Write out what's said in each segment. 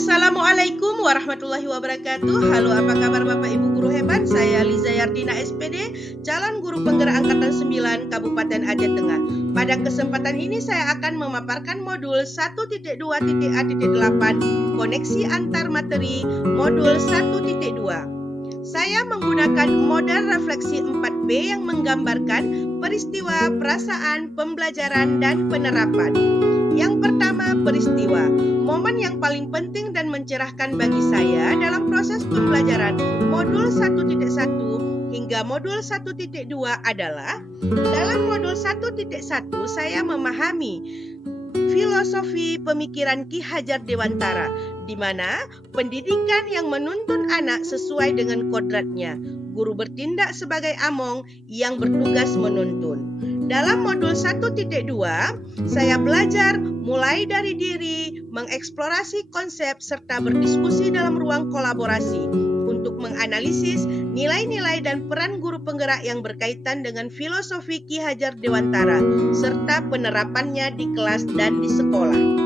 Assalamualaikum warahmatullahi wabarakatuh. Halo, apa kabar Bapak Ibu guru hebat? Saya Liza Yardina SPD, calon guru penggerak angkatan 9 Kabupaten Aceh Tengah. Pada kesempatan ini saya akan memaparkan modul 1.2.A.8 koneksi antar materi modul 1.2. Saya menggunakan model refleksi 4B yang menggambarkan peristiwa, perasaan, pembelajaran, dan penerapan. Yang pertama, peristiwa. Momen yang paling penting dan mencerahkan bagi saya dalam proses pembelajaran modul 1.1 hingga modul 1.2 adalah dalam modul 1.1 saya memahami filosofi pemikiran Ki Hajar Dewantara, di mana pendidikan yang menuntun anak sesuai dengan kodratnya. Guru bertindak sebagai among yang bertugas menuntun. Dalam modul 1.2, saya belajar mulai dari diri, mengeksplorasi konsep, serta berdiskusi dalam ruang kolaborasi untuk menganalisis nilai-nilai dan peran guru penggerak yang berkaitan dengan filosofi Ki Hajar Dewantara, serta penerapannya di kelas dan di sekolah.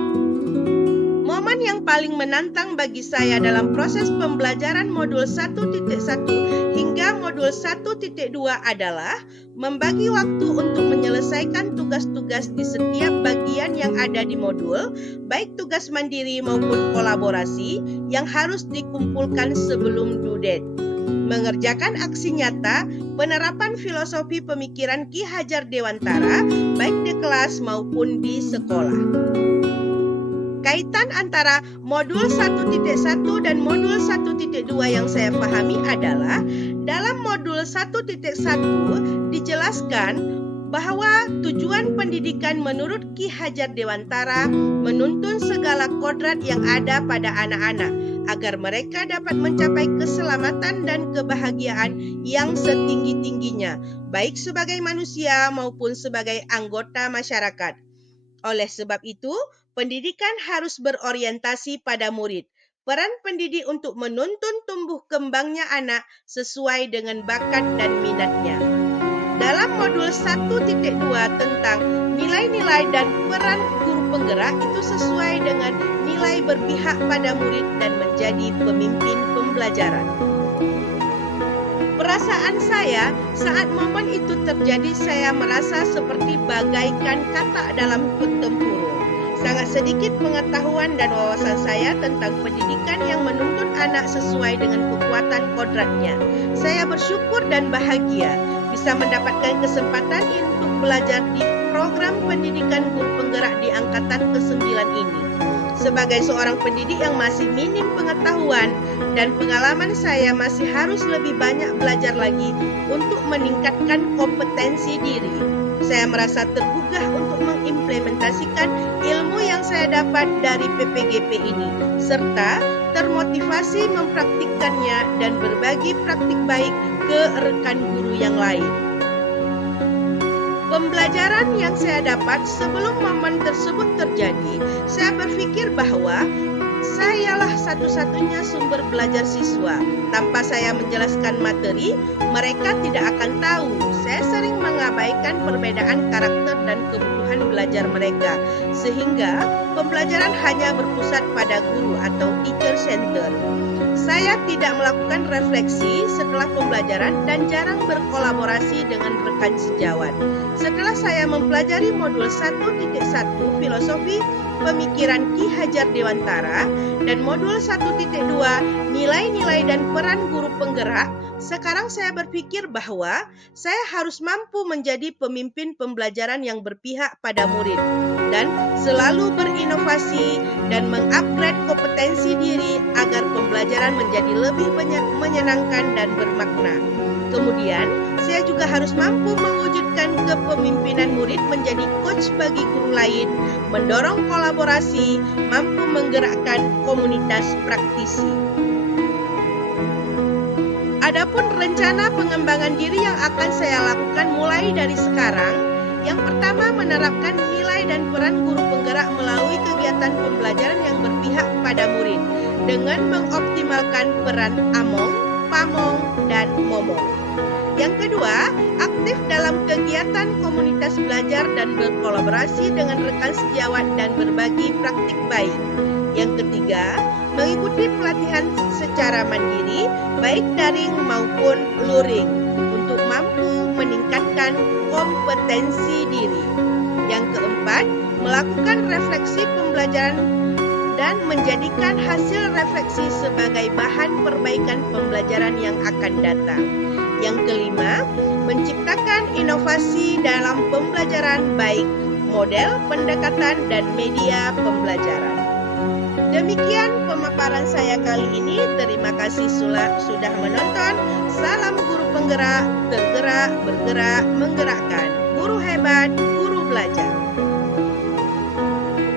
Momen yang paling menantang bagi saya dalam proses pembelajaran modul 1.1 hingga modul 1.2 adalah membagi waktu untuk menyelesaikan tugas-tugas di setiap bagian yang ada di modul, baik tugas mandiri maupun kolaborasi yang harus dikumpulkan sebelum due date. Mengerjakan aksi nyata penerapan filosofi pemikiran Ki Hajar Dewantara baik di kelas maupun di sekolah. Kaitan antara modul 1.1 dan modul 1.2 yang saya pahami adalah dalam modul 1.1 dijelaskan bahwa tujuan pendidikan menurut Ki Hajar Dewantara menuntun segala kodrat yang ada pada anak-anak agar mereka dapat mencapai keselamatan dan kebahagiaan yang setinggi-tingginya, baik sebagai manusia maupun sebagai anggota masyarakat. Oleh sebab itu, pendidikan harus berorientasi pada murid. Peran pendidik untuk menuntun tumbuh kembangnya anak sesuai dengan bakat dan minatnya. Dalam modul 1.2 tentang nilai-nilai dan peran guru penggerak itu sesuai dengan nilai berpihak pada murid dan menjadi pemimpin pembelajaran. Perasaan saya saat momen itu terjadi, saya merasa seperti bagaikan katak dalam tempurung. Sangat sedikit pengetahuan dan wawasan saya tentang pendidikan yang menuntun anak sesuai dengan kekuatan kodratnya. Saya bersyukur dan bahagia bisa mendapatkan kesempatan untuk belajar di program pendidikan guru penggerak di angkatan ke-9 ini. Sebagai seorang pendidik yang masih minim pengetahuan dan pengalaman, saya masih harus lebih banyak belajar lagi untuk meningkatkan kompetensi diri. Saya merasa tergugah untuk mengimplementasikan ilmu yang saya dapat dari PPGP ini, serta termotivasi mempraktikkannya dan berbagi praktik baik ke rekan guru yang lain. Pembelajaran yang saya dapat sebelum momen tersebut terjadi, saya berpikir bahwa sayalah satu-satunya sumber belajar siswa. Tanpa saya menjelaskan materi, mereka tidak akan tahu. Saya sering mengabaikan perbedaan karakter dan kebutuhan belajar mereka, sehingga pembelajaran hanya berpusat pada guru atau teacher center. Saya tidak melakukan refleksi setelah pembelajaran dan jarang berkolaborasi dengan rekan sejawat. Setelah saya mempelajari modul 1.1 filosofi pemikiran Ki Hajar Dewantara dan modul 1.2 nilai-nilai dan peran guru penggerak, sekarang saya berpikir bahwa saya harus mampu menjadi pemimpin pembelajaran yang berpihak pada murid dan selalu berinovasi dan mengupgrade kompetensi diri agar pembelajaran menjadi lebih menyenangkan dan bermakna. Kemudian, saya juga harus mampu mewujudkan kepemimpinan murid menjadi coach bagi guru lain, mendorong kolaborasi, mampu menggerakkan komunitas praktisi. Adapun rencana pengembangan diri yang akan saya lakukan mulai dari sekarang, yang pertama menerapkan nilai dan peran guru penggerak melalui kegiatan pembelajaran yang berpihak pada murid dengan mengoptimalkan peran among, pamong, dan momong. Yang kedua, aktif dalam kegiatan komunitas belajar dan berkolaborasi dengan rekan sejawat dan berbagi praktik baik. Yang ketiga, mengikuti pelatihan secara mandiri, baik daring maupun luring, untuk mampu meningkatkan kompetensi diri. Yang keempat, melakukan refleksi pembelajaran dan menjadikan hasil refleksi sebagai bahan perbaikan pembelajaran yang akan datang. Yang kelima, menciptakan inovasi dalam pembelajaran baik model, pendekatan, dan media pembelajaran. Demikian pemaparan saya kali ini. Terima kasih sudah menonton. Salam guru penggerak, tergerak, bergerak, menggerakkan. Guru hebat, guru belajar.